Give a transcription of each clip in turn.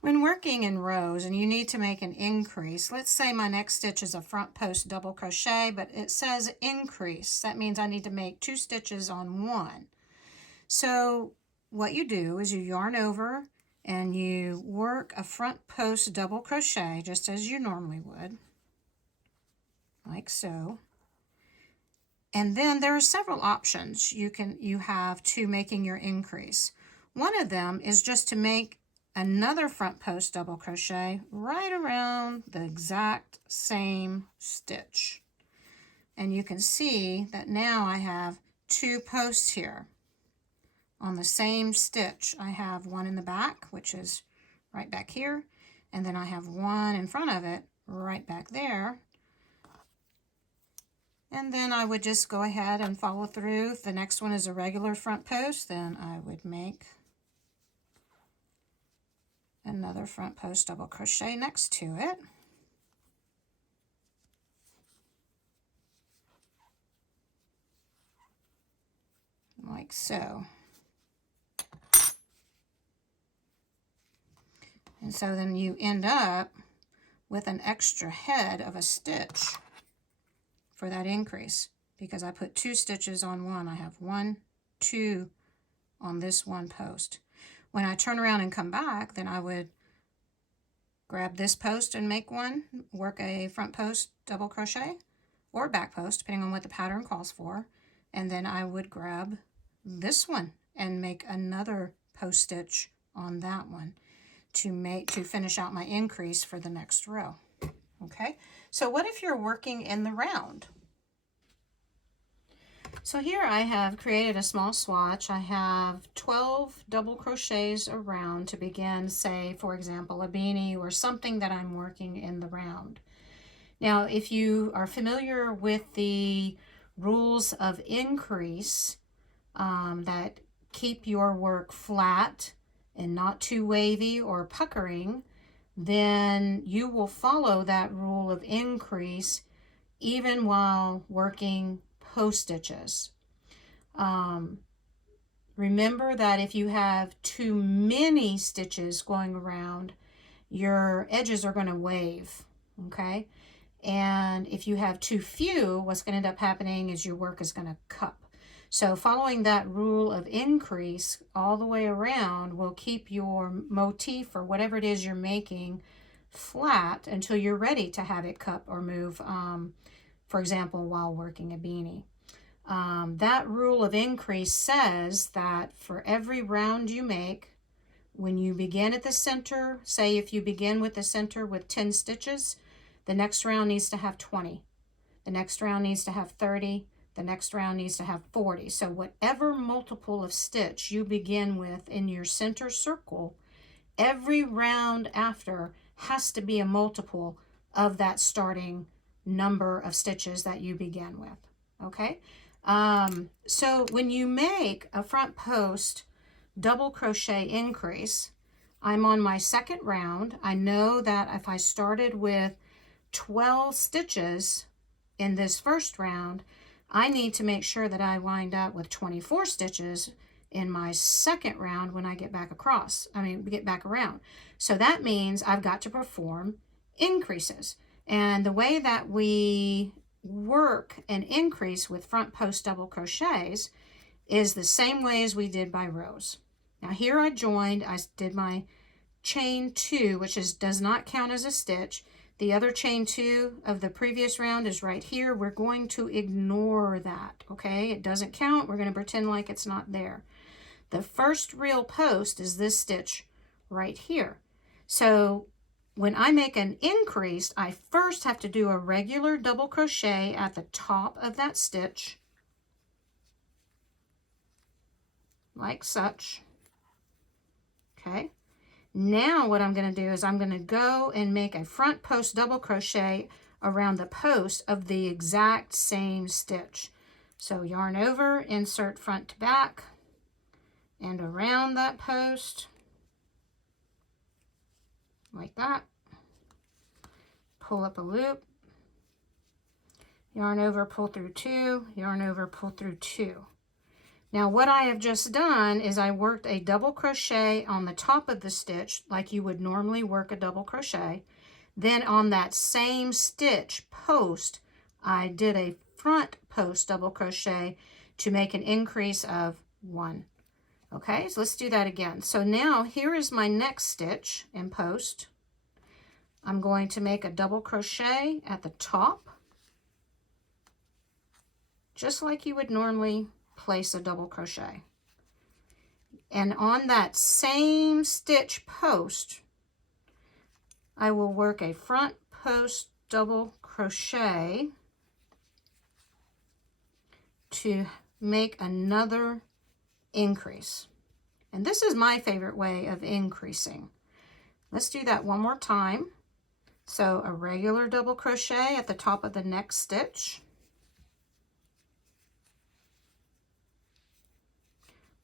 When working in rows and you need to make an increase, let's say my next stitch is a front post double crochet, but it says increase. That means I need to make 2 stitches on one. So what you do is you yarn over and you work a front post double crochet just as you normally would, like so. And then there are several options you have to making your increase. One of them is just to make another front post double crochet right around the exact same stitch. And you can see that now I have 2 posts here on the same stitch. I have one in the back, which is right back here, and then I have one in front of it right back there. And then I would just go ahead and follow through. If the next one is a regular front post, then I would make another front post double crochet next to it. Like so. And so then you end up with an extra head of a stitch for that increase, because I put 2 stitches on one. I have 1, 2 on this one post. When I turn around and come back, then I would grab this post and make one, work a front post double crochet or back post, depending on what the pattern calls for, and then I would grab this one and make another post stitch on that one to finish out my increase for the next row. Okay, so what if you're working in the round? So here I have created a small swatch. I have 12 double crochets around to begin, say, for example, a beanie or something that I'm working in the round. Now, if you are familiar with the rules of increase that keep your work flat and not too wavy or puckering, then you will follow that rule of increase even while working post stitches. Remember that if you have too many stitches going around, your edges are going to wave, okay? And if you have too few, what's going to end up happening is your work is going to cup. So following that rule of increase all the way around will keep your motif or whatever it is you're making flat until you're ready to have it cup or move, for example, while working a beanie. That rule of increase says that for every round you make, when you begin at the center, say if you begin with the center with 10 stitches, the next round needs to have 20. The next round needs to have 30. The next round needs to have 40. So whatever multiple of stitch you begin with in your center circle, every round after has to be a multiple of that starting number of stitches that you begin with. Okay? So when you make a front post double crochet increase, I'm on my second round. I know that if I started with 12 stitches in this first round, I need to make sure that I wind up with 24 stitches in my second round when I get back get back around. So that means I've got to perform increases. And the way that we work an increase with front post double crochets is the same way as we did by rows. Now here I did my chain 2, which does not count as a stitch. The other chain 2 of the previous round is right here. We're going to ignore that, okay? It doesn't count. We're going to pretend like it's not there. The first real post is this stitch right here. So when I make an increase, I first have to do a regular double crochet at the top of that stitch, like such, okay? Now what I'm going to do is I'm going to go and make a front post double crochet around the post of the exact same stitch. So yarn over, insert front to back, and around that post, like that. pull up a loop, yarn over, pull through 2, yarn over, pull through 2. Now what I have just done is I worked a double crochet on the top of the stitch like you would normally work a double crochet. Then on that same stitch post, I did a front post double crochet to make an increase of 1. Okay, so let's do that again. So now here is my next stitch in post. I'm going to make a double crochet at the top, just like you would normally place a double crochet. And on that same stitch post, I will work a front post double crochet to make another increase. And this is my favorite way of increasing. Let's do that one more time. So a regular double crochet at the top of the next stitch.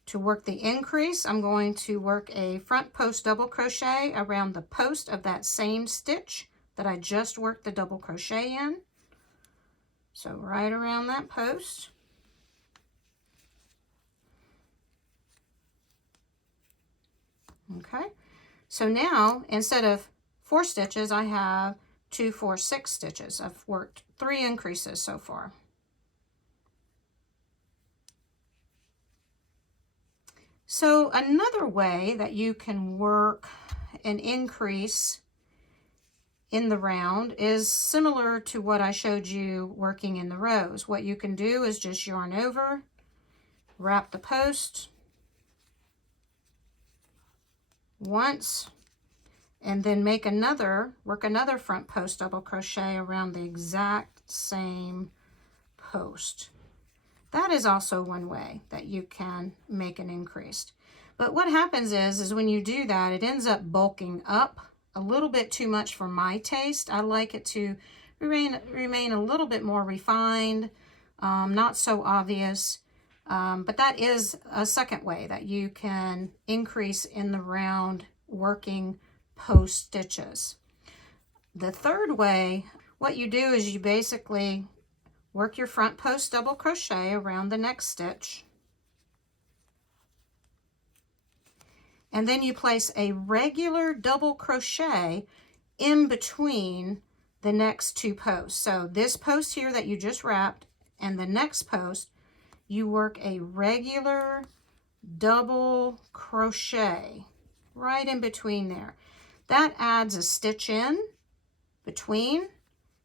To work the increase, I'm going to work a front post double crochet around the post of that same stitch that I just worked the double crochet in. So right around that post. Okay, so now instead of 4 stitches, I have 2, 4, 6 stitches. I've worked 3 increases so far. So another way that you can work an increase in the round is similar to what I showed you working in the rows. What you can do is just yarn over, wrap the post once, and then work another front post double crochet around the exact same post. That is also one way that you can make an increase. But what happens is when you do that, it ends up bulking up a little bit too much for my taste. I like it to remain a little bit more refined, not so obvious. But that is a second way that you can increase in the round working post stitches. The third way, what you do is you basically work your front post double crochet around the next stitch. And then you place a regular double crochet in between the next 2 posts. So this post here that you just wrapped and the next post, you work a regular double crochet right in between there. That adds a stitch in between.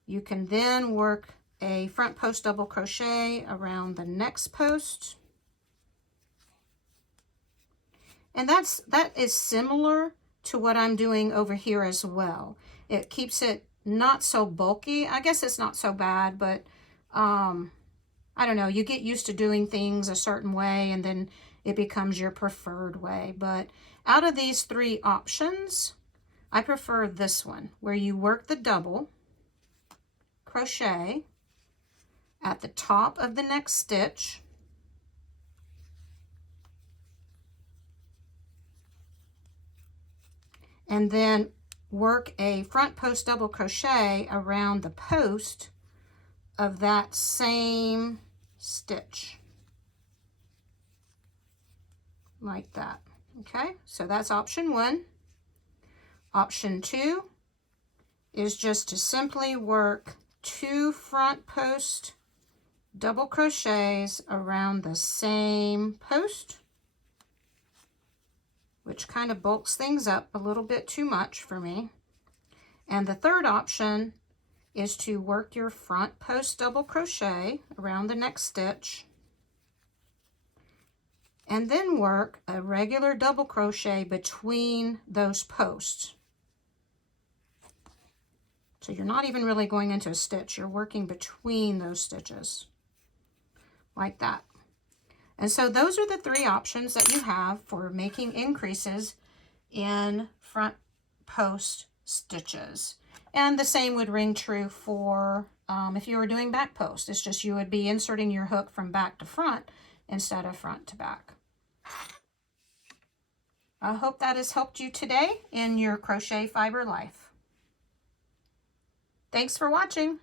You can then work a front post double crochet around the next post. And that is similar to what I'm doing over here as well. It keeps it not so bulky. I guess it's not so bad, but I don't know, you get used to doing things a certain way and then it becomes your preferred way. But out of these 3 options, I prefer this one, where you work the double crochet at the top of the next stitch, and then work a front post double crochet around the post of that same stitch, like that. Okay, so that's option 1. Option 2 is just to simply work 2 front post double crochets around the same post, which kind of bulks things up a little bit too much for me. And the third option is to work your front post double crochet around the next stitch and then work a regular double crochet between those posts. So you're not even really going into a stitch, you're working between those stitches like that. And so those are the 3 options that you have for making increases in front post stitches. And the same would ring true for if you were doing back post. It's just you would be inserting your hook from back to front instead of front to back. I hope that has helped you today in your crochet fiber life. Thanks for watching.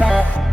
Bye.